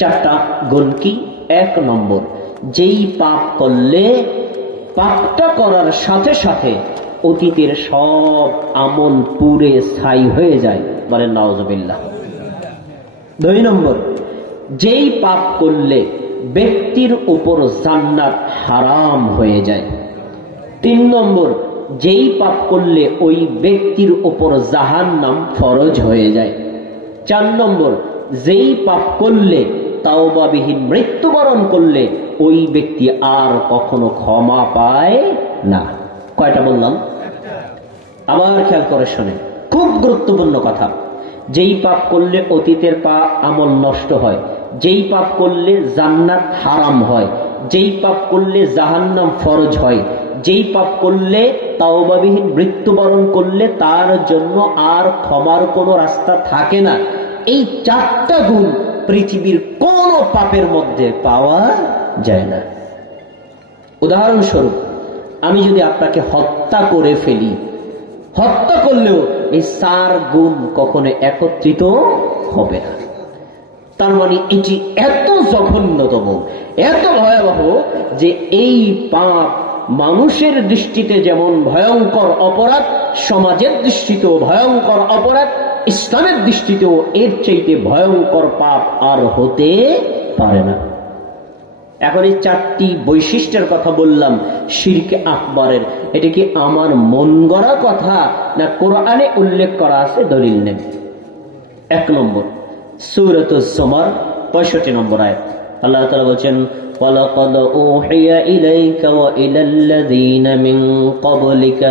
চারটা গুণ কি? 1 নম্বর, যেই পাপ করলে পাপটা করার সাথে সাথে অতীতের সব আমল পুরে ছাই হয়ে যায়, বলেন নাউজুবিল্লাহ। 2 নম্বর, যেই পাপ করলে ব্যক্তির উপর জান্নাত হারাম হয়ে যায়। 3 নম্বর, যেই পাপ করলে ওই ব্যক্তির উপর জাহান্নাম ফরজ হয়ে যায়। 4 নম্বর, যেই পাপ করলে তাওবাবিহীন মৃত্যুবরণ করলে ওই ব্যক্তি আর কখনো ক্ষমা পায় না। কয়টা বললাম? আবার খেয়াল করে শোনেন, খুব গুরুত্বপূর্ণ কথা। যেই পাপ করলে অতীতের আমল নষ্ট হয়, যেই পাপ করলে জান্নাত হারাম হয়, যেই পাপ করলে জাহান্নাম ফরজ হয়, যেই পাপ করলে তাওবাবিহীন মৃত্যুবরণ করলে তার জন্য আর ক্ষমার কোনো রাস্তা থাকে না, এই 4টা গুণ পৃথিবীর কোন পাপের মধ্যে পাওয়া যায় না। উদাহরণস্বরূপ, আমি যদি আপনাকে হত্যা করে ফেলি, হত্যা করলেও এই 4 গুণ কখনো একত্রিত হবে না। তার মানে এটি এত জঘন্যতম, এত ভয়াবহ যে এই পাপ মানুষের দৃষ্টিতে যেমন ভয়ঙ্কর অপরাধ, সমাজের দৃষ্টিতেও ভয়ঙ্কর অপরাধ, ইসলামের দৃষ্টিতেও এর চাইতে ভয়ঙ্কর পাপ আর হতে পারে না। এখন এই 4টি বৈশিষ্ট্যের কথা বললাম শিরকে আকবরের, এটা কি আমার মন গড়া কথা না কোরআনে উল্লেখ করা আছে? দলিল নেন। 1 নম্বর, সূরাতুজ জুমার 65 নম্বর আয়াত, আল্লাহ তাআলা বলেন, ওয়ালাকাদ উহিয়া ইলাইকা ওয়া ইলাল্লাযীনা মিন ক্বাবলিকা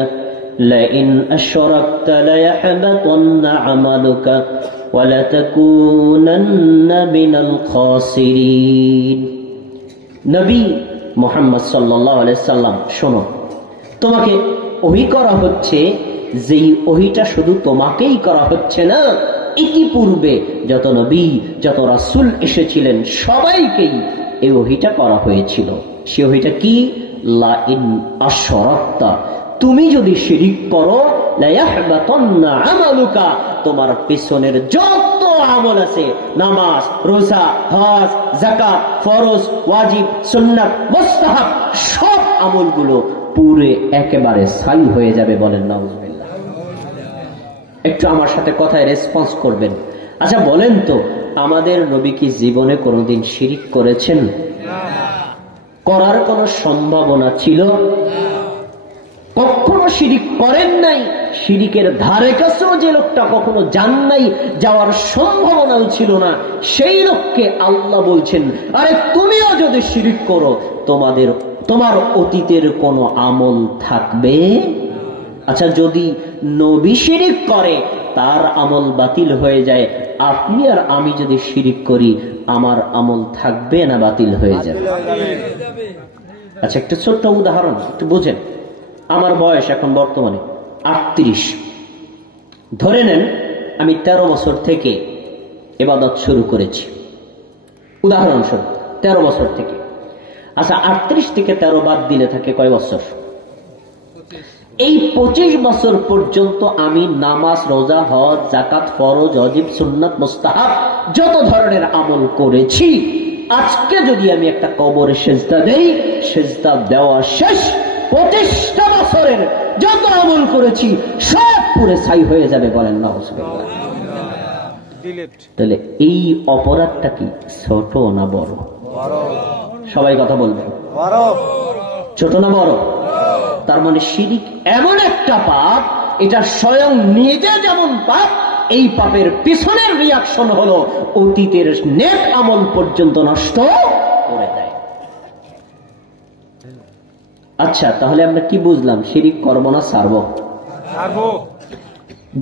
লাইন আশরাকতা লায়াহবাতান্না আমালুকা ওয়া লাতাকুনান্না মিনাল খাসিরিন। নবী মুহাম্মদ সাল্লাল্লাহু আলাইহি সাল্লাম, শোনো, তোমাকে ওহী করা হচ্ছে, যেই ওহীটা শুধু তোমাকেই করা হচ্ছে না, ইতিপূর্বে যত নবী যত রাসূল এসেছিলেন সবাইকেই এই ওহীটা করা হয়েছিল। সে ওহীটা কি? লাইন আশরাকতা, তুমি যদি শিরিক করো, লায়াহবাতান্না আমালুকা, তোমার পেছনের যত আমল আছে, নামাজ, রোজা, হজ, যাকাত, ফরজ, ওয়াজিব, সুন্নাত, মুস্তাহাব, সব আমলগুলো পুরে একেবারে ছাই হয়ে যাবে। বলেন নাউজুবিল্লাহ। একটু আমার সাথে কথায় রেসপন্স করবেন। আচ্ছা বলেন তো, আমাদের নবী কি জীবনে কোনোদিন শিরিক করেছেন? করার কোনো সম্ভাবনা ছিল? কখনো শিরিক করেন নাই। শিরিকের ধারে কাছেও যে লোকটা কখনো যান নাই, যাওয়ার সম্ভাবনাও ছিল না, সেই লোককে আল্লাহ বলছেন, আরে তুমিও যদি শিরিক করো, তোমার অতীতের কোনো আমল থাকবে? আচ্ছা, যদি নবী শিরিক করে তার আমল বাতিল হয়ে যায়, আপনি আর আমি যদি শিরিক করি, আমার আমল থাকবে না বাতিল হয়ে যাবে? আচ্ছা, একটা ছোট্ট উদাহরণ একটু বুঝেন। আমার বয়স এখন বর্তমানে 38। ধরে নেন আমি 13 বছর থেকে ইবাদত শুরু করেছি, উদাহরণস্বরূপ 13 বছর থেকে। আচ্ছা, 38 থেকে 13 বাদ দিলে থাকে কয় বছর? এই 25 বছর পর্যন্ত আমি নামাজ, রোজা, হজ, যাকাত, ফরজ, ওয়াজিব, সুন্নাত, মুস্তাহাব যত ধরনের আমল করেছি, আজকে যদি আমি একটা কবরে সেজদা দেই, সেজদা দেওয়া শেষ, 25টা বছরের যত আমল করেছি সব পুরে ছাই হয়ে যাবে। বলেন নাউজুবিল্লাহ। তাহলে এই অপরাধটা কি ছোট না বড়? সবাই কথা বলবেন, ছোট না বড়? তার মানে শিরিক এমন একটা পাপ, এটা স্বয়ং নিজে যেমন পাপ, এই পাপের পিছনের রিয়াকশন হলো অতীতের নেক আমল পর্যন্ত নষ্ট করে দেয়। আচ্ছা, তাহলে আমরা কি বুঝলাম? শিরিক করব না ছাড়বো?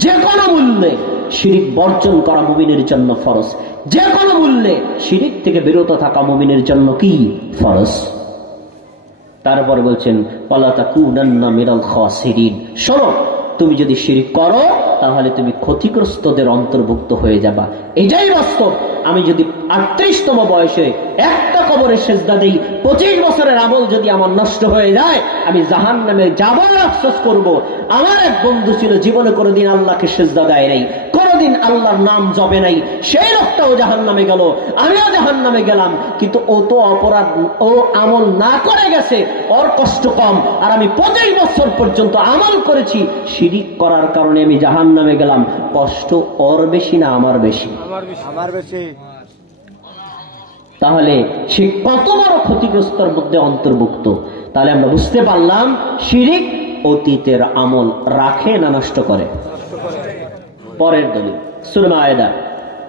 যে কোনো মূল্যে শিরিক বর্জন করা মুমিনের জন্য ফরজ। যে কোনো মূল্যে শিরিক থেকে বিরত থাকা মুমিনের জন্য কি ফরজ। তারপর বলছেন, ওয়ালা তাকুনান্না মিনাল খাসিরিন, শোনো, তুমি যদি শিরিক করো তাহলে তুমি ক্ষতিগ্রস্তদের অন্তর্ভুক্ত হয়ে যাবা। এটাই বাস্তব। আমি যদি 38তম বয়সে একটা কবরে সেজদা দেই, 25 বছরের আমল যদি আমার নষ্ট হয়ে যায়, আমি জাহান্নামে যাবার আফসোস করব। আমার এক বন্ধু ছিল, জীবনে কোনোদিন আল্লাহকে সেজদা দেয় নাই, কোনোদিন দীর্ঘদিন আল্লাহর নাম জপে নাই, সেই লোকটাও জাহান্নামে গেল, আমিও জাহান্নামে গেলাম। কিন্তু ও তো অপরাধ, ও আমল না করে গেছে, ওর কষ্ট কম। আর আমি 25 বছর পর্যন্ত আমল করেছি, শিরিক করার কারণে আমি জাহান্নামে গেলাম। কষ্ট ওর বেশি না আমার বেশি? আমার বেশি। তাহলে সে কত বড় ক্ষতিগ্রস্তর মধ্যে অন্তর্ভুক্ত। তাহলে আমরা বুঝতে পারলাম শিরিক অতীতের আমল রাখে না নষ্ট করে। পরের দলিল সূরা মায়েদা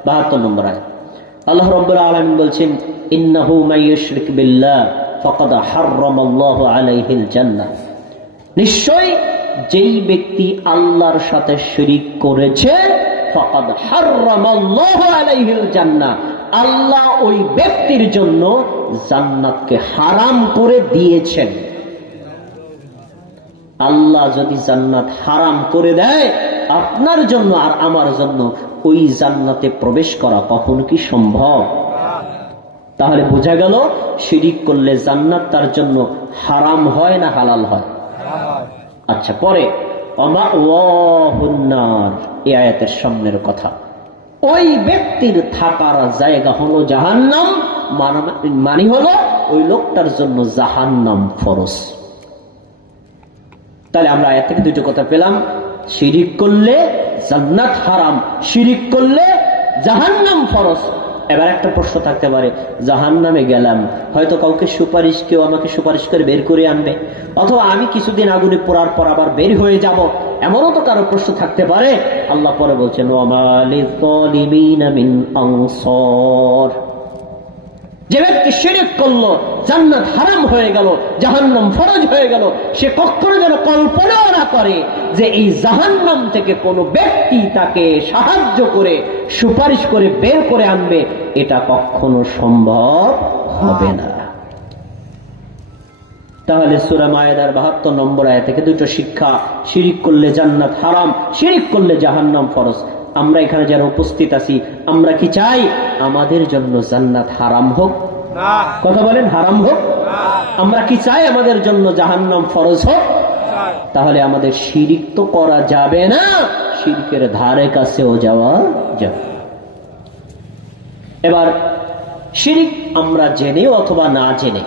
72 নম্বর আয়াত, আল্লাহ রাব্বুল আলামিন বলছেন, ইন্নাহু মাইয়ুশরিক বিল্লাহ ফাকাদ হারামাল্লাহু আলাইহিল জান্নাহ। নিশ্চয়ই যেই ব্যক্তি আল্লাহর সাথে শিরিক করেছে, ফাকাদ হারামাল্লাহু আলাইহিল জান্নাহ, আল্লাহ ওই ব্যক্তির জন্য জান্নাতকে হারাম করে দিয়েছেন। আল্লাহ যদি জান্নাত হারাম করে দেয় আপনার জন্য আর আমার জন্য, ওই জান্নাতে প্রবেশ করা কখনো কি সম্ভব? তাহলে বোঝা গেল শিরিক করলে জান্নাত তার জন্য হারাম হয় না হালাল হয়? আচ্ছা, পরে এই আয়াতের সামনের কথা, ওই ব্যক্তির থাকার জায়গা হলো জাহান্নাম, মানে হলো ওই লোকটার জন্য জাহান্নাম ফরজ। তাহলে আমরা আয়াত থেকে দুটো কথা পেলাম, শিরিক করলে জান্নাত হারাম, শিরিক করলে জাহান্নাম ফরজ। এবার একটা প্রশ্ন থাকতে পারে, জাহান্নামে গেলাম, হয়তো কাউকে সুপারিশ, কেউ আমাকে সুপারিশ করে বের করে আনবে, অথবা আমি কিছুদিন আগুনে পোড়ার পর আবার বের হয়ে যাব, এমনও তো কারো প্রশ্ন থাকতে পারে। আল্লাহ পরে বলছেন, ওয়া লিল যালিমিনা মিন আনসার। যে ব্যক্তি শিরক করলো, জান্নাত হারাম হয়ে গেল, জাহান্নাম ফরজ হয়ে গেল, সে কখনো যেন কল্পনাও না করে যে এই জাহান্নাম থেকে কোনো ব্যক্তি তাকে সাহায্য করে সুপারিশ করে বের করে আনবে, এটা কখনো সম্ভব হবে না। তাহলে সূরা মায়েদার 72 নম্বর আয়াত থেকে দুটো শিক্ষা, শিরিক করলে জান্নাত হারাম, শিরিক করলে জাহান্নাম ফরজ। আমরা এখানে যারা উপস্থিত আছি, আমরা কি চাই আমাদের জন্য জান্নাত হারাম হোক? কথা বলেন, হারাম হোক? আমরা কি চাই আমাদের জন্য জাহান্নাম ফরজ হোক? তাহলে আমাদের শিরিক তো করা যাবে না, শিরকের ধারে কাছেও যাওয়া যাবে। এবার শিরিক আমরা জেনে অথবা না জেনে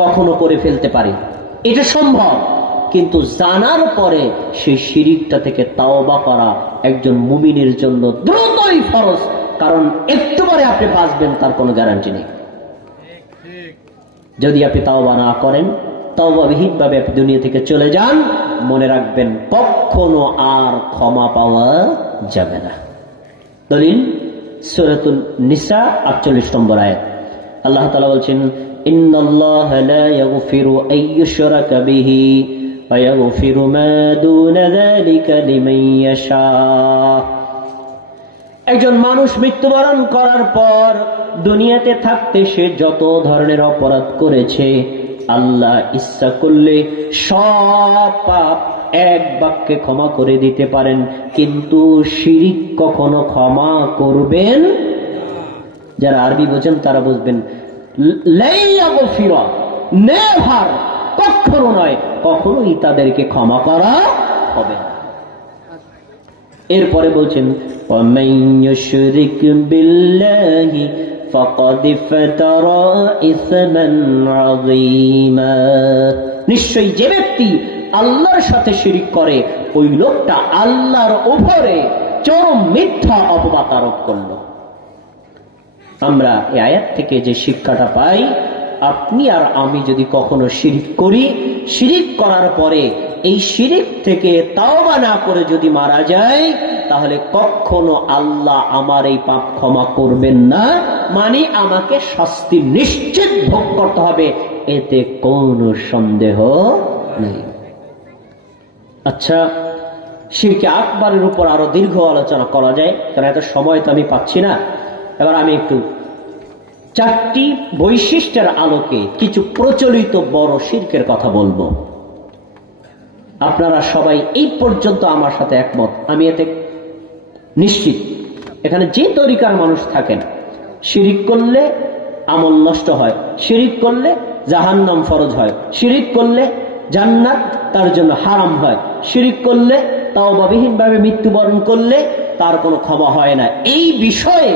কখনো করে ফেলতে পারি, এটা সম্ভব। কিন্তু জানার পরে সেই শিরিকটা থেকে তাওবা করা একজন মুমিনের জন্য দ্রুতই ফরজ, কারণ একটু পরে আপনি বাঁচবেন তার কোনো গ্যারান্টি নেই। যদি আপনি তাওবা না করেন, তাওবাবিহীন ভাবে আপনি দুনিয়া থেকে চলে যান, মনে রাখবেন কখনো আর ক্ষমা পাওয়া যাবে না। দলিল সূরাতুন নিসা 48 নম্বর আয়াত, আল্লাহ তাআলা বলছেন, ইন্নাল্লাহা লা ইয়াগফিরু আন ইউশরাকা বিহি ওয়া ইয়াগফিরু মা দুনা যালিকা লিমান ইয়াশা। একজন মানুষ মৃত্যুবরণ করার পর দুনিয়াতে থাকতে সে যত ধরনের অপরাধ করেছে, আল্লাহ ইচ্ছা করলে সব পাপ এক বাক্যে ক্ষমা করে দিতে পারেন, কিন্তু শিরিক কখনো ক্ষমা করবেন। যারা আরবি বোঝেন তারা বুঝবেন, নেভার, কখনো নয়, কখনোই তাদেরকে ক্ষমা করা হবে না। এরপরে বলছেন, وَمَن يُشْرِكْ بِاللَّهِ فَقَدِ افْتَرَى إِثْمًا عَظِيمًا। নিশ্চয়ই যে ব্যক্তি আল্লাহর সাথে শিরিক করে, ওই লোকটা আল্লাহর উপরে চরম মিথ্যা অপবাদ আরোপ করল। আমরা এই আয়াত থেকে যে শিক্ষাটা পাই, আপনি আর আমি যদি কখনো শিরিক করি, শিরিক করার পরে এই শিরিক থেকে তাওবা না করে যদি মারা যায়, তাহলে কখনো আল্লাহ আমার এই পাপ ক্ষমা করবেন না, মানে আমাকে শাস্তি নিশ্চিত ভোগ করতে হবে, এতে কোনো সন্দেহ নেই। আচ্ছা, শিরকে আকবারের উপর আরো দীর্ঘ আলোচনা করা যায়, কারণ এত সময় তো আমি পাচ্ছি না। এবার আমি একটু 4টি বৈশিষ্ট্যের আলোকে কিছু প্রচলিত বড় শিরকের কথা বলবো। আপনারা সবাই এই পর্যন্ত আমার সাথে একমত, আমি এতে নিশ্চিত। এখানে যে তরিকার মানুষ থাকেন, শিরিক করলে আমল নষ্ট হয়, শিরিক করলে জাহান্নাম ফরজ হয়, শিরিক করলে জান্নাত তার জন্য হারাম হয়, শিরিক করলে তাওবাবিহীন ভাবে মৃত্যুবরণ করলে তার কোনো ক্ষমা হয় না। এই বিষয়ে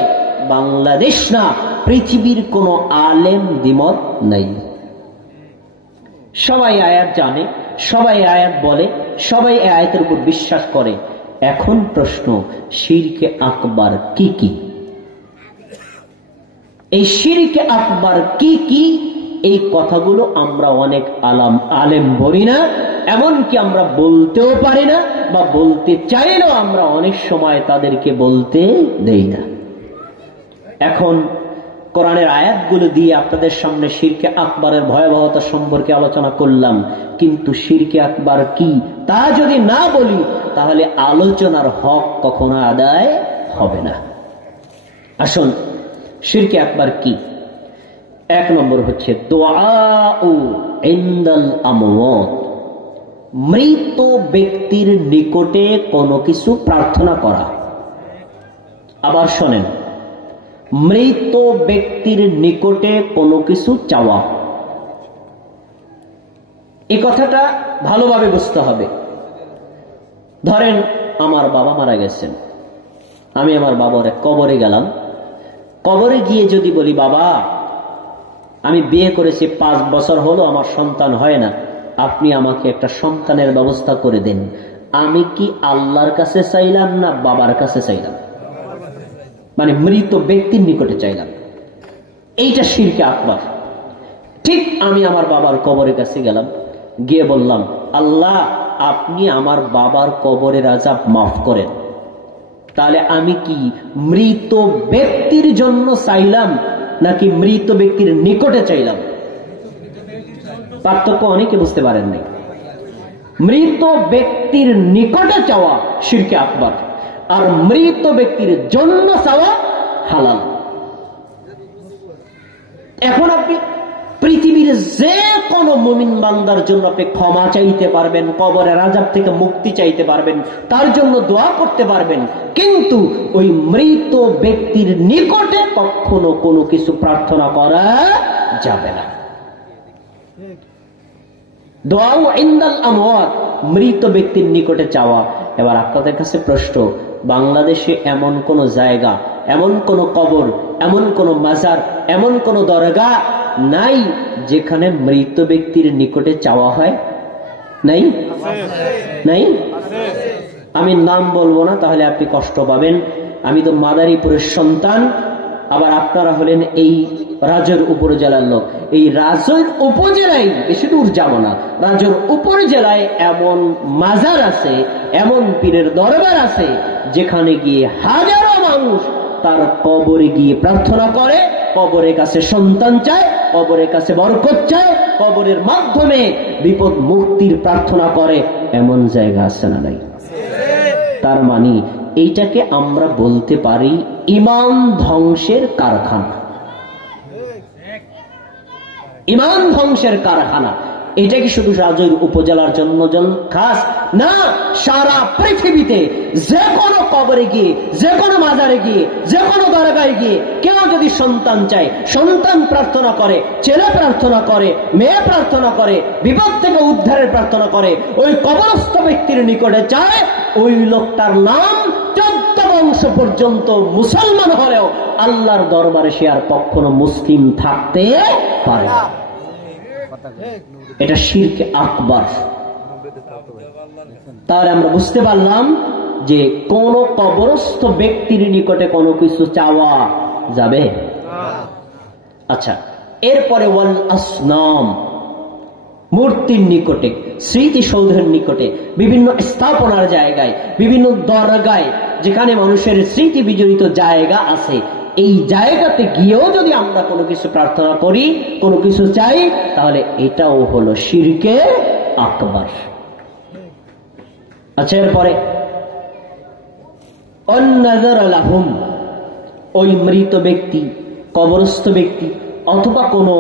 বাংলাদেশ না, পৃথিবীর কোনো আলেম দ্বিমত নাই। সবাই আয়াত জানে, সবাই আয়াত বলে, সবাই এই আয়াতের উপর বিশ্বাস করে। এখন প্রশ্ন, শিরকে আকবার কি কি? এই শিরকে আকবার কি কি? এই কথাগুলো আমরা অনেক আলেম বলি না, এমনকি আমরা বলতেও পারি না, বা বলতে চাইলেও আমরা অনেক সময় তাদেরকে বলতে দেই না। এখন কোরআনের আয়াতগুলো দিয়ে আপনাদের সামনে শিরকে আকবরের ভয়াবহতা সম্পর্কে আলোচনা করলাম, কিন্তু শিরকে আকবার কি তা যদি না বলি তাহলে আলোচনার হক কখনো আদায় হবে না। আসুন, শিরকে আকবার কি? এক নম্বর হচ্ছে দুআউ ইনদাল আমওয়াত, মৃত ব্যক্তির নিকটে কোনো কিছু প্রার্থনা করা। আবার শোনেন, মৃত ব্যক্তির নিকটে কোনো কিছু চাওয়া। এই কথাটা ভালোভাবে বুঝতে হবে। ধরেন আমার বাবা মারা গেছেন, আমি আমার বাবার কবরে গেলাম। কবরে গিয়ে যদি বলি, বাবা আমি বিয়ে করেছি 5 বছর হলো, আমার সন্তান হয় না, আপনি আমাকে একটা সন্তানের ব্যবস্থা করে দেন। আমি কি আল্লাহর কাছে চাইলাম না বাবার কাছে চাইলাম? মানে মৃত ব্যক্তির নিকটে চাইলাম। এইটা শিরকে আকবার। ঠিক আমি আমার বাবার কবরের কাছে গেলাম, গিয়ে বললাম, আল্লাহ আপনি আমার বাবার কবরের আযাব মাফ করেন। তাহলে আমি কি মৃত ব্যক্তির জন্য চাইলাম নাকি মৃত ব্যক্তির নিকটে চাইলাম? পার্থক্য অনেকে বুঝতে পারেন নাই। মৃত ব্যক্তির নিকটে চাওয়া শিরকে আকবার, আর মৃত ব্যক্তির জন্য চাওয়া হালাল। এখন আপনি পৃথিবীর যে কোনো মুমিন বান্দার জন্য আপনি ক্ষমা চাইতে পারবেন, কবরের আযাব থেকে মুক্তি চাইতে পারবেন, তার জন্য দোয়া করতে পারবেন, কিন্তু ওই মৃত ব্যক্তির নিকটে কখনো কোনো কিছু প্রার্থনা করা যাবে না। দুআউ ইনদাল আমওয়াত, মৃত ব্যক্তির নিকটে চাওয়া। এবার আপনাদের কাছে প্রশ্ন, বাংলাদেশে এমন কোন জায়গা, এমন কোন কবর, এমন কোন মাজার, এমন কোন দরগা নাই যেখানে মৃত ব্যক্তির নিকটে চাওয়া হয়? নাই? নাই? আমি নাম বলবো না, তাহলে আপনি কষ্ট পাবেন। আমি তো মাদারীপুরের সন্তান, আবার আপনারা হলেন এই রাজৈর উপজেলার লোক। এই রাজৈর উপজেলায়, বেশি দূর যাব না, রাজৈর উপজেলায় এমন মাজার আছে, এমন পীরের দরবার আছে যেখানে গিয়ে হাজারো মানুষ তার কবরে গিয়ে প্রার্থনা করে, কবরের কাছে সন্তান চায়, কবরের কাছে বরকত চায়, কবরের মাধ্যমে বিপদ মুক্তির প্রার্থনা করে। এমন জায়গা আছে না নাই? তার মানে এইটাকে আমরা বলতে পারি ঈমান ধ্বংসের কারখানা। ঈমান ধ্বংসের কারখানা। এটা কি শুধু রাজৈর উপজেলার জন্য খাস না, সারা পৃথিবীতে যে কোনো কবরে গিয়ে, যে কোনো মাজারে গিয়ে, যে কোনো দরগায় গিয়ে কেউ যদি সন্তান চায়, সন্তান প্রার্থনা করে, ছেলে প্রার্থনা করে, মেয়ে প্রার্থনা করে, বিপদ থেকে উদ্ধারের প্রার্থনা করে, ওই কবরস্থ ব্যক্তির নিকটে চায়, ওই লোকটার নাম 14 বংশ পর্যন্ত মুসলমান হলেও আল্লাহর দরবারে সে আর কখনো মুসলিম থাকতে পারে না। এটা শিরকে আকবার। তাহলে আমরা বুঝতে পারলাম যে কোন কবরস্থ ব্যক্তির নিকটে কোনো কিছু চাওয়া যাবে। আচ্ছা, এরপরে ওয়াল আসনাম, মূর্তির নিকটে, স্মৃতিসৌধের নিকটে, বিভিন্ন স্থাপনার জায়গায়, বিভিন্ন দরগায় যেখানে মানুষের স্মৃতি বিজড়িত জায়গা আছে, এই জায়গাতে গিয়েও যদি আমরা কোনো কিছু প্রার্থনা করি, কোনো কিছু চাই, তাহলে এটাও হলো শিরকে আকবার। আচ্ছা, এরপরে অন্নাযার লাহুম, ওই মৃত ব্যক্তি, কবরস্থ ব্যক্তি অথবা কোনো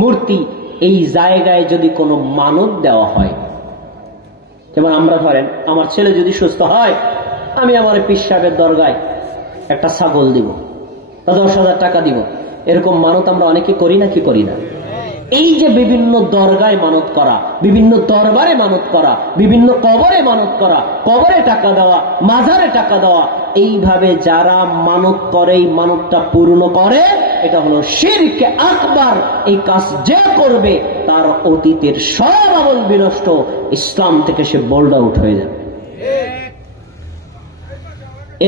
মূর্তি, এই জায়গায় যদি কোনো মানত দেওয়া হয়, যেমন আমরা ধরেন আমার ছেলে যদি সুস্থ হয়, আমি আমার পীর সাহেবের দরগায় একটা ছাগল দিব বা 10,000 টাকা দিব, এরকম মানত আমরা অনেকে করি না কি করি না? এই যে বিভিন্ন দরগায় মানত করা, বিভিন্ন দরবারে মানত করা, বিভিন্ন কবরে মানত করা, কবরে টাকা দেওয়া, মাজারে টাকা দেওয়া, এইভাবে যারা মানত করে, এই মানতটা পূর্ণ করে, এটা হলো শিরকে আকবার। এই কাজ যে করবে তার অতীতের সব আমল বিনষ্ট, ইসলাম থেকে সে বোল্ড আউট হয়ে যাবে।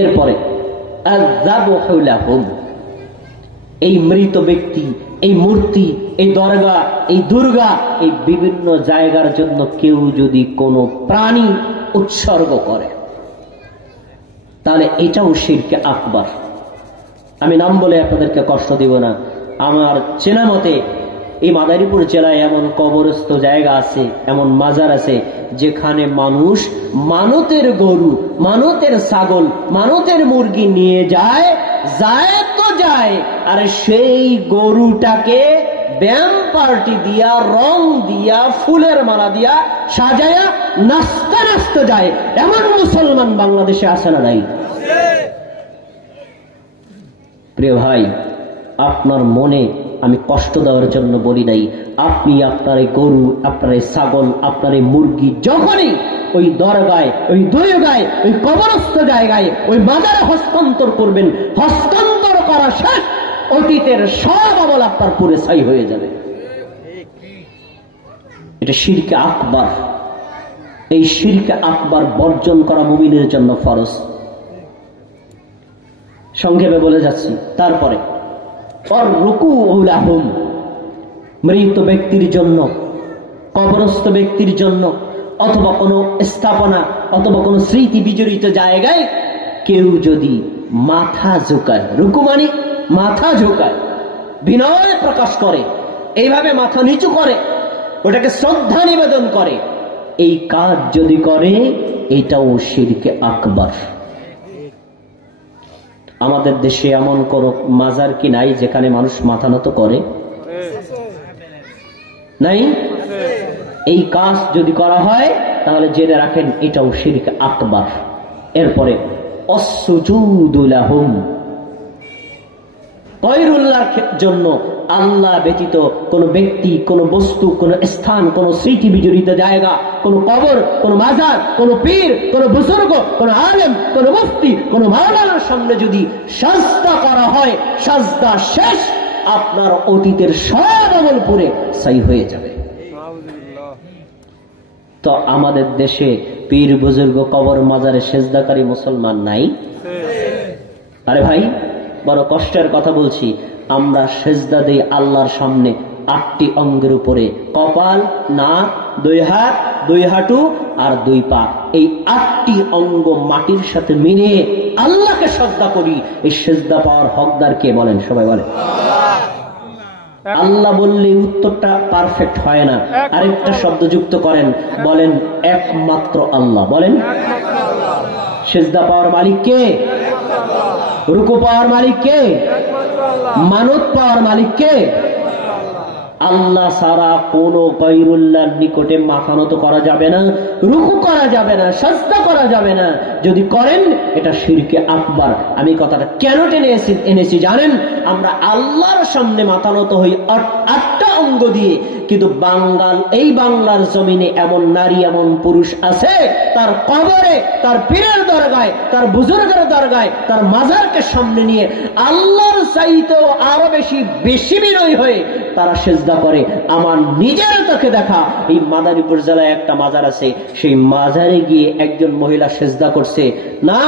এরপরে এই মৃত ব্যক্তি, এই মূর্তি, এই দরগা, এই দুর্গা, এই বিভিন্ন জায়গার জন্য কেউ যদি কোনো প্রাণী উৎসর্গ করে, তাহলে এটাও শিরকে আকবার। আমি নাম বলে আপনাদেরকে কষ্ট দিব না। আমার চেনা মতে এই মাদারীপুর জেলায় এমন কবরস্থ জায়গা আছে, এমন মাজার আছে, যেখানে মানুষ মানতের গরু, মানতের ছাগল, মানতের মুরগি নিয়ে যায়, যায় তো যায়, আর সেই গরুটাকে ব্যায়াম পার্টি দিয়া, রং দিয়া, ফুলের মালা দিয়া সাজায়া নাচতে নাচতে যায়। এমন মুসলমান বাংলাদেশে আছে না নাই? প্রিয় ভাই, আপনার মনে আমি কষ্ট দেওয়ার জন্য বলি নাই। আপনি আপনার এই গরু, আপনার এই ছাগল, আপনার এই মুরগি যখনই ওই দরগায়, ওই দরগায়, ওই কবরস্থ জায়গায়, ওই মাজারে হস্তান্তর করবেন, হস্তান্তর করা শেষ, অতীতের সব আমল আপনার পুরে ছাই হয়ে যাবে। এটা শিরকে আকবার। এই শিরকে আকবার বর্জন করা মুমিনের জন্য ফরজ। সংক্ষেপে বলে যাচ্ছি। তারপরে মৃত ব্যক্তির জন্য, কবরস্থ ব্যক্তির জন্য, অথবা কোনো স্থাপনা, অথবা কোনো স্মৃতি বিজড়িত জায়গায় কেউ যদি মাথা ঝুঁকায়, রুকু মানে মাথা ঝুঁকায়, বিনয় প্রকাশ করে, এইভাবে মাথা নিচু করে, ওটাকে শ্রদ্ধা নিবেদন করে, এই কাজ যদি করে, এটাও শিরকে আকবার। আমাদের দেশে এমন কোন মাজার কি নাই যেখানে মানুষ মাথা নত করে? নাই? এই কাজ যদি করা হয় তাহলে জেনে রাখেন এটাও শিরকে আকবার। এরপরে অসসুজুদু লাহুম, গায়রুল্লাহর জন্য আল্লাহ ব্যতীত কোন ব্যক্তি, কোন বস্তু, কোন স্থান, কোন স্মৃতি বিজড়িত জায়গা, কোন কবর, কোন মাজার, কোন পীর, কোন বুজুর্গ, কোন আলেম, কোন মুফতি, কোন মাওলানার সামনে যদি সাজদা করা হয়, সাজদা শেষ, আপনার অতীতের সব আমল পুরে ছাই হয়ে যাবে। তো আমাদের দেশে পীর, বুজুর্গ, কবর, মাজারে সেজদাকারী মুসলমান নাই? আরে ভাই, বড় কষ্টের কথা বলছি, আমরা সেজদা দেই আল্লাহর সামনে 8টি অঙ্গের উপরে, কপাল, নাক, 2 হাত, 2 হাঁটু আর 2 পা। এই 8টি অঙ্গ মাটির সাথে মিলিয়ে আল্লাহকে সেজদা করি। এই সেজদা পাওয়ার হকদার কে বলেন? সবাই বলে আল্লাহ। বললে উত্তরটা পারফেক্ট হয় না, আরেকটা শব্দ যুক্ত করেন, বলেন একমাত্র আল্লাহ। বলেন সেজদা পাওয়ার মালিক কে? রুকু পাওয়ার মালিক কে? মানত পাওয়ার মালিক কে? আল্লাহ ছাড়া কোন গায়রুল্লাহর নিকটে মাথা নত করা যাবে না, রুকু করা যাবে না, সাজদা করা যাবে না। যদি করেন এটা শিরকে আকবার। আমি কথাটা কেন টেনে এনেছি জানেন? আমরা আল্লাহর সামনে মাথা নত হই 8টা অঙ্গ দিয়ে, কিন্তু এই বাংলার জমিনে এমন নারী, এমন পুরুষ আছে, তার কবরে, তার পীরের দরগায়, তার বুজুর্গের দরগায়, তার মাজারকে সামনে নিয়ে আল্লাহর চাইতেও আরো বেশি বিনয়ী হয়ে তারা সেজদা করে। আমার নিজের চোখে দেখা এই মাদারীপুর জেলায় একটা মাজার আছে, সেই মাজারে গিয়ে একজন মহিলা সেজদা করছে, না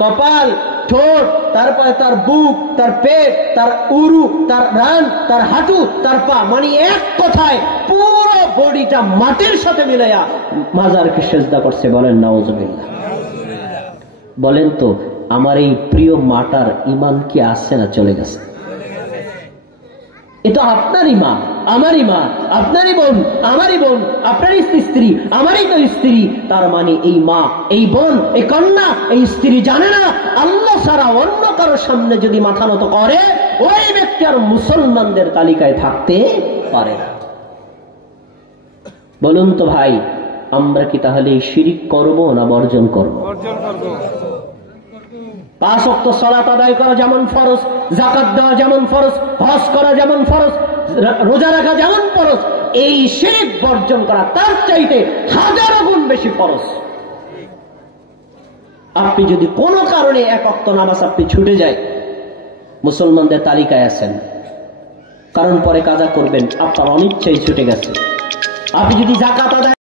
কপাল, ঠোঁট, তারপরে তার বুক, তার পেট, তার উরু, তার রান, তার হাঁটু, তার পা, মানে এক কথায় পুরো বডিটা মাটির সাথে মিলাইয়া মাজারকে সেজদা করছে। বলেন নাউজুবিল্লাহ। বলেন তো আমার এই প্রিয় মাটার ইমান কি আছে না চলে গেছে? এ তো আপনারই মা, আমারই মা, আপনারই বোন, আমারই বোন, আপনারই স্ত্রী, আমারই তো স্ত্রী। তার মানে এই মা, এই বোন, এই কন্যা, এই স্ত্রী জানে না আল্লাহ ছাড়া অন্য কারোর সামনে যদি মাথা নত করে, ওই ব্যক্তি আর মুসলমানদের তালিকায় থাকতে পারে না। বলুন তো ভাই, আমরা কি তাহলে শিরিক করব না বর্জন করব? 5 ওয়াক্ত সালাত আদায় করা যেমন ফরজ, যাকাত দেওয়া যেমন ফরজ, হজ করা যেমন ফরজ, রোজা রাখা যেমন ফরজ, এই শিরক বর্জন করা তার চাইতে হাজারো গুণ বেশি ফরজ। আপনি যদি কোনো কারণে এক ওয়াক্ত নামাজ আপনি ছুটে যায়, মুসলমানদের তালিকায় আছেন, কারণ পরে কাজা করবেন, আপনার অনিচ্ছাই ছুটে গেছে। আপনি যদি যাকাত আদায়